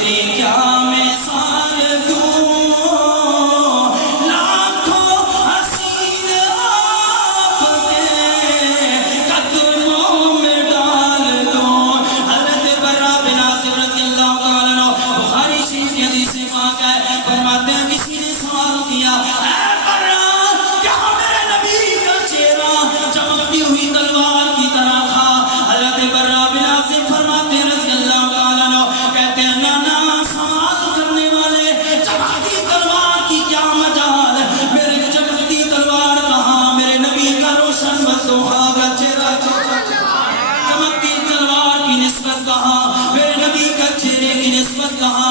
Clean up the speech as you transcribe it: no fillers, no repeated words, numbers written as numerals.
تیری کیا مثال دوں، لاکھوں حسین آپ کے قدموں میں ڈال دوں۔ حضرت برا بن عازب رضی اللہ تعالیٰ عنہ، بخاری شریف کی حدیث پاک ہے، فرماتے ہیں کسی نے سوال کیا، اے برا کیا میرے نبی کا چہرہ چمکتی ہوئی تلوار کی طرح تھا؟ حضرت برا بن عازب فرماتے ہیں رضی اللہ تعالیٰ عنہ، کہتے ہیں نا سوال کرنے والے، چمکتی تلوار کی کیا مجال، میرے چمکتی تلوار کہاں، میرے نبی کا روشن بسوہا کا چہرہ چمکتی تلوار کی نسبت کہاں، میرے نبی کا چہرے کی نسبت کہاں؟